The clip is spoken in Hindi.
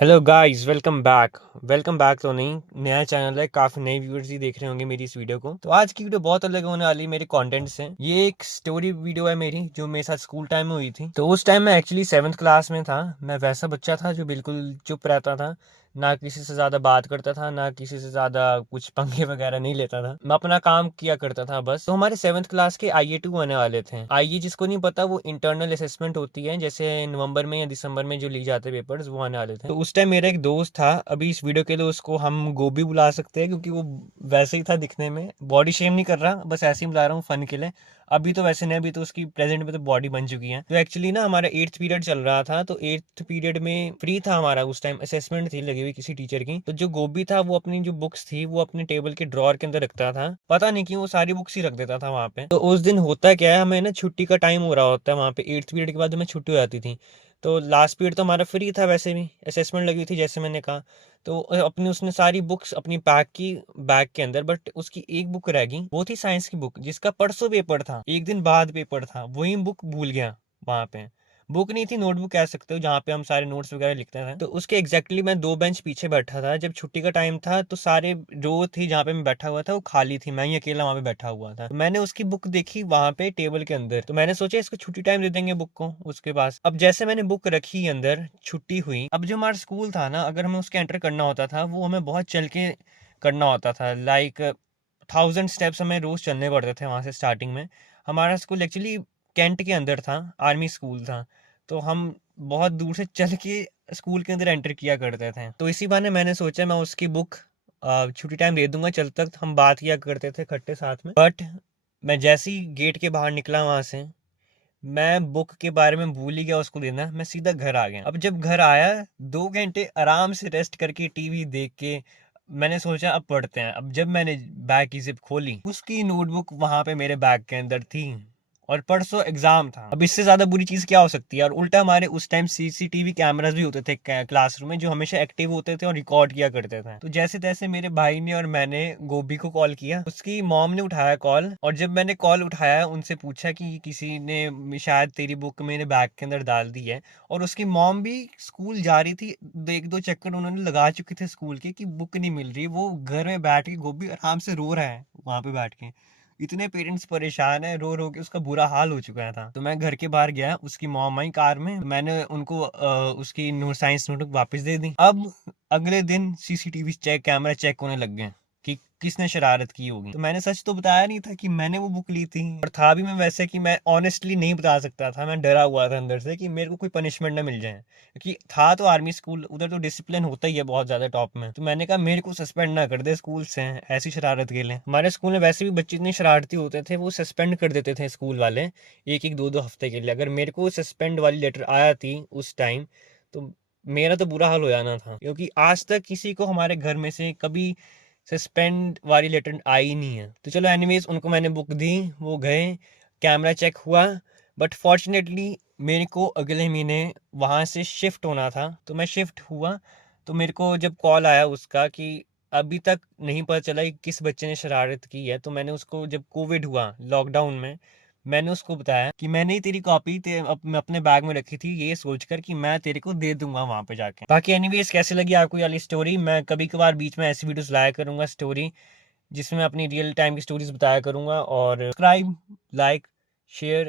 हेलो गाइस, वेलकम बैक तो नहीं, नया चैनल है। काफ़ी नए व्यूअर्स ही देख रहे होंगे मेरी इस वीडियो को। तो आज की वीडियो बहुत अलग होने वाली है मेरे कंटेंट से। ये एक स्टोरी वीडियो है मेरी, जो मेरे साथ स्कूल टाइम में हुई थी। तो उस टाइम मैं एक्चुअली 7th क्लास में था। मैं वैसा बच्चा था जो बिल्कुल चुप रहता था, ना किसी से ज़्यादा बात करता था, ना किसी से ज़्यादा कुछ पंगे वगैरह नहीं लेता था। मैं अपना काम किया करता था बस। तो हमारे 7th क्लास के IA2 आने वाले थे। IA जिसको नहीं पता, वो इंटरनल असेसमेंट होती है, जैसे नवंबर में या दिसंबर में जो ली जाते हैं पेपर्स, वो आने वाले थे। तो उस टाइम मेरा एक दोस्त था, अभी इस वीडियो के लिए उसको हम गोभी बुला सकते हैं, क्योंकि वो वैसे ही था दिखने में। बॉडी शेम नहीं कर रहा, बस ऐसे ही बुला रहा हूँ फन के लिए। अभी तो वैसे नहीं, अभी तो उसकी प्रेजेंट में तो बॉडी बन चुकी है। तो एक्चुअली ना हमारा 8th पीरियड चल रहा था, तो 8th पीरियड में फ्री था हमारा। उस टाइम असेसमेंट थी लगी हुई किसी टीचर की। तो जो गोभी था, वो अपनी जो बुक्स थी वो अपने टेबल के ड्रॉर के अंदर रखता था। पता नहीं क्यों वो सारी बुक्स ही रख देता था वहाँ पे। तो उस दिन होता क्या है, हमें ना छुट्टी का टाइम हो रहा होता है वहाँ पे। 8th पीरियड के बाद हमें छुट्टी हो जाती थी। तो लास्ट पीरियड तो हमारा फ्री था, वैसे भी असेसमेंट लगी हुई थी जैसे मैंने कहा। तो अपनी उसने सारी बुक्स अपनी पैक की बैग के अंदर। बट उसकी एक बुक रह गई, वो थी साइंस की बुक, जिसका परसों पेपर था, एक दिन बाद पेपर था। वही बुक भूल गया वहां पे। बुक नहीं थी, नोटबुक कह सकते हो, जहाँ पे हम सारे नोट्स वगैरह लिखते थे। तो उसके एग्जैक्टली मैं 2 बेंच पीछे बैठा था। जब छुट्टी का टाइम था तो सारे रो थी जहाँ पे मैं बैठा हुआ था वो खाली थी, मैं ही अकेला वहाँ पे बैठा हुआ था। तो मैंने उसकी बुक देखी वहां पे टेबल के अंदर। तो मैंने सोचा इसको छुट्टी टाइम दे देंगे बुक को उसके पास। अब जैसे मैंने बुक रखी अंदर, छुट्टी हुई। अब जो हमारा स्कूल था ना, अगर हमें उसके एंटर करना होता था, वो हमें बहुत चल के करना होता था। लाइक 1000 स्टेप्स हमें रोज चलने पड़ते थे वहां से स्टार्टिंग में। हमारा स्कूल एक्चुअली कैंट के अंदर था, आर्मी स्कूल था। तो हम बहुत दूर से चल के स्कूल के अंदर एंटर किया करते थे। तो इसी बहाने मैंने सोचा मैं उसकी बुक छुट्टी टाइम दे दूंगा। चल तक हम बात किया करते थे इकट्ठे साथ में। बट मैं जैसे ही गेट के बाहर निकला वहां से, मैं बुक के बारे में भूल ही गया उसको देना। मैं सीधा घर आ गया। अब जब घर आया, 2 घंटे आराम से रेस्ट करके टीवी देख के, मैंने सोचा अब पढ़ते हैं। अब जब मैंने बैग की जिप खोली, उसकी नोटबुक वहां पे मेरे बैग के अंदर थी। और परसों एग्जाम था। अब इससे ज्यादा बुरी चीज क्या हो सकती है। और उल्टा हमारे उस टाइम CCTV कैमरास भी होते थे क्लासरूम में, जो हमेशा एक्टिव होते थे और रिकॉर्ड किया करते थे। तो जैसे तैसे मेरे भाई ने और मैंने गोभी को कॉल किया। उसकी मॉम ने उठाया कॉल, और जब मैंने कॉल उठाया, उनसे पूछा कि किसी ने शायद तेरी बुक मेरे बैग के अंदर डाल दी है। और उसकी मॉम भी स्कूल जा रही थी, एक दो चक्कर उन्होंने लगा चुके थे स्कूल के कि बुक नहीं मिल रही। वो घर में बैठ के गोभी आराम से रो रहा है वहां पे बैठ के। इतने पेरेंट्स परेशान है, रो रो के उसका बुरा हाल हो चुका था। तो मैं घर के बाहर गया, उसकी मॉम आई कार में। मैंने उनको उसकी साइंस नोटबुक वापस दे दी। अब अगले दिन CCTV चेक, कैमरा चेक होने लग गए कि किसने शरारत की होगी। तो मैंने सच तो बताया नहीं था कि मैंने वो बुक ली थी। और था भी मैं वैसे कि मैं ऑनेस्टली नहीं बता सकता था। मैं डरा हुआ था अंदर से कि मेरे को कोई पनिशमेंट ना मिल जाए, क्योंकि था तो आर्मी स्कूल, उधर तो डिसिप्लिन होता ही है बहुत ज्यादा टॉप में। तो मैंने कहा मेरे को सस्पेंड ना कर दे स्कूल से ऐसी शरारत के लिए। हमारे स्कूल में वैसे भी बच्चे इतने शरारती होते थे, वो सस्पेंड कर देते थे स्कूल वाले एक एक दो दो हफ्ते के लिए। अगर मेरे को सस्पेंड वाली लेटर आया थी उस टाइम, तो मेरा तो बुरा हाल हो जाना था। क्योंकि आज तक किसी को हमारे घर में से कभी सस्पेंड वाली लेटर आई नहीं है। तो चलो एनीवेज, उनको मैंने बुक दी, वो गए, कैमरा चेक हुआ। बट फॉर्चुनेटली मेरे को अगले महीने वहाँ से शिफ्ट होना था। तो मैं शिफ्ट हुआ। तो मेरे को जब कॉल आया उसका कि अभी तक नहीं पता चला कि किस बच्चे ने शरारत की है, तो मैंने उसको, जब कोविड हुआ लॉकडाउन में, मैंने उसको बताया कि मैंने ही तेरी कॉपी अपने बैग में रखी थी, ये सोचकर कि मैं तेरे को दे दूंगा वहां पे जाके। बाकी एनीवेज, कैसे लगी आपको ये वाली स्टोरी। मैं कभी कभार बीच में ऐसी वीडियोस लाया करूंगा स्टोरी, जिसमें मैं अपनी रियल टाइम की स्टोरीज बताया करूंगा। और सब्सक्राइब, लाइक, शेयर